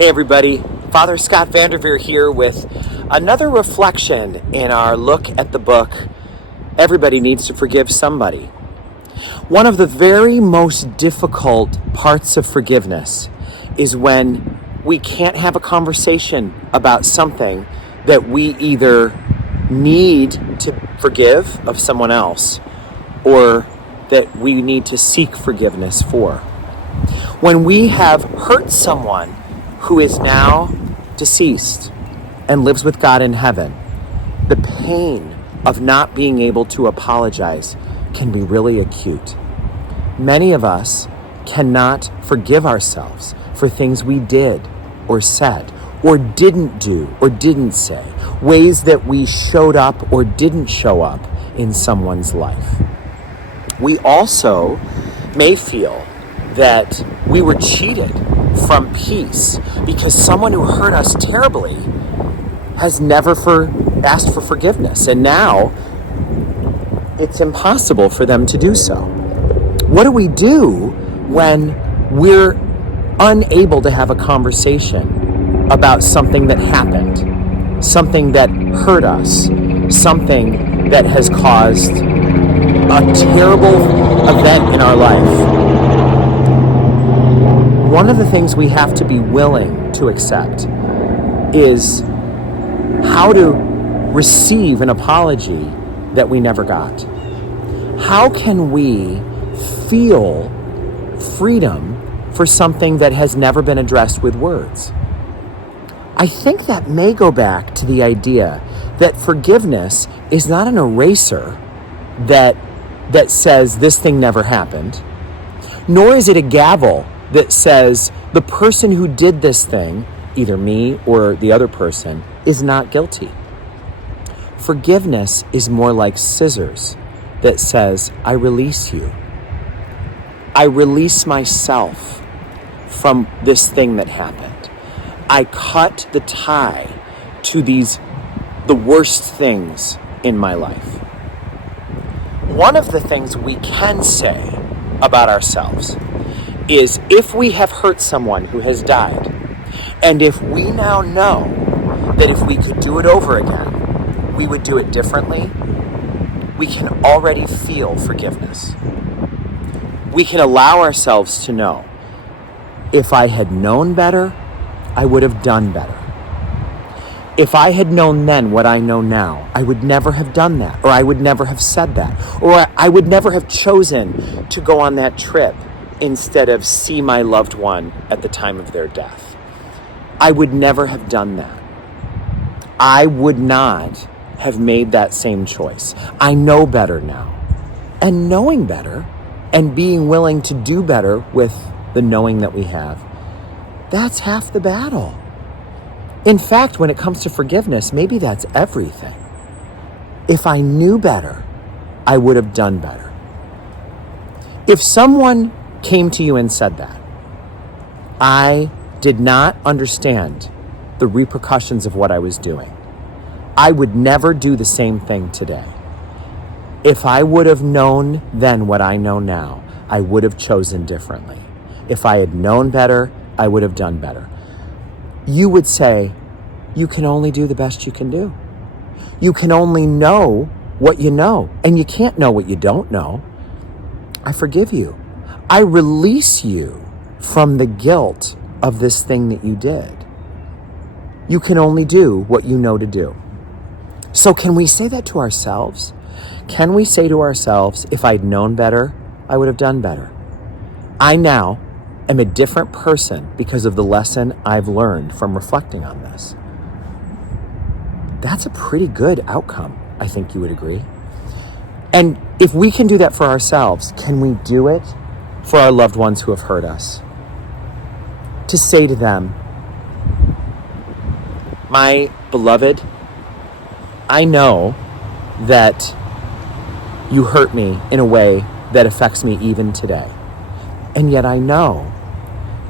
Hey everybody, Father Scott Vanderveer here with another reflection in our look at the book, Everybody Needs to Forgive Somebody. One of the very most difficult parts of forgiveness is when we can't have a conversation about something that we either need to forgive of someone else or that we need to seek forgiveness for. When we have hurt someone who is now deceased and lives with God in heaven, the pain of not being able to apologize can be really acute. Many of us cannot forgive ourselves for things we did or said or didn't do or didn't say, ways that we showed up or didn't show up in someone's life. We also may feel that we were cheated from peace because someone who hurt us terribly has never asked for forgiveness, and now it's impossible for them to do so. What do we do when we're unable to have a conversation about something that happened, something that hurt us, something that has caused a terrible event in our life? One of the things we have to be willing to accept is how to receive an apology that we never got. How can we feel freedom for something that has never been addressed with words? I think that may go back to the idea that forgiveness is not an eraser that says this thing never happened, nor is it a gavel that says the person who did this thing, either me or the other person, is not guilty. Forgiveness is more like scissors that says, I release you. I release myself from this thing that happened. I cut the tie to the worst things in my life. One of the things we can say about ourselves is if we have hurt someone who has died, and if we now know that if we could do it over again, we would do it differently, we can already feel forgiveness. We can allow ourselves to know, if I had known better, I would have done better. If I had known then what I know now, I would never have done that, or I would never have said that, or I would never have chosen to go on that trip instead of see my loved one at the time of their death. I would never have done that. I would not have made that same choice. I know better now. And knowing better and being willing to do better with the knowing that we have, that's half the battle. In fact, when it comes to forgiveness, maybe that's everything. If I knew better, I would have done better. If someone came to you and said that, I did not understand the repercussions of what I was doing, I would never do the same thing today. If I would have known then what I know now, I would have chosen differently. If I had known better, I would have done better. You would say, you can only do the best you can do. You can only know what you know, and you can't know what you don't know. I forgive you. I release you from the guilt of this thing that you did. You can only do what you know to do. So can we say that to ourselves? Can we say to ourselves, if I'd known better, I would have done better? I now am a different person because of the lesson I've learned from reflecting on this. That's a pretty good outcome, I think you would agree. And if we can do that for ourselves, can we do it for our loved ones who have hurt us? To say to them, my beloved, I know that you hurt me in a way that affects me even today. And yet I know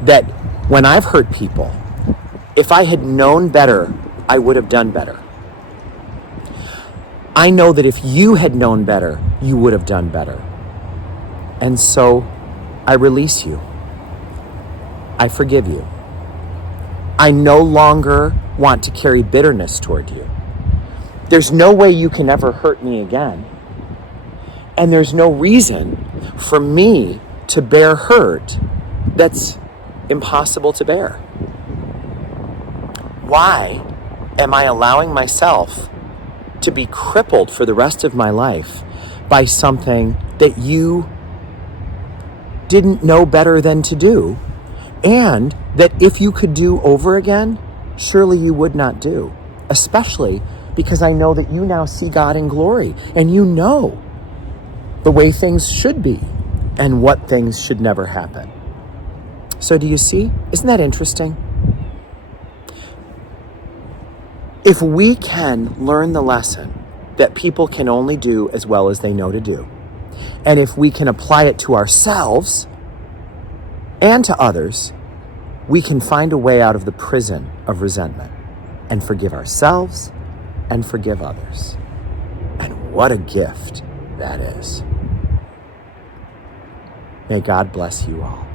that when I've hurt people, if I had known better, I would have done better. I know that if you had known better, you would have done better. And so I release you. I forgive you. I no longer want to carry bitterness toward you. There's no way you can ever hurt me again. And there's no reason for me to bear hurt that's impossible to bear. Why am I allowing myself to be crippled for the rest of my life by something that you didn't know better than to do, and that if you could do over again, surely you would not do? Especially because I know that you now see God in glory, and you know the way things should be and what things should never happen. So do you see? Isn't that interesting? If we can learn the lesson that people can only do as well as they know to do, and if we can apply it to ourselves and to others, we can find a way out of the prison of resentment and forgive ourselves and forgive others. And what a gift that is. May God bless you all.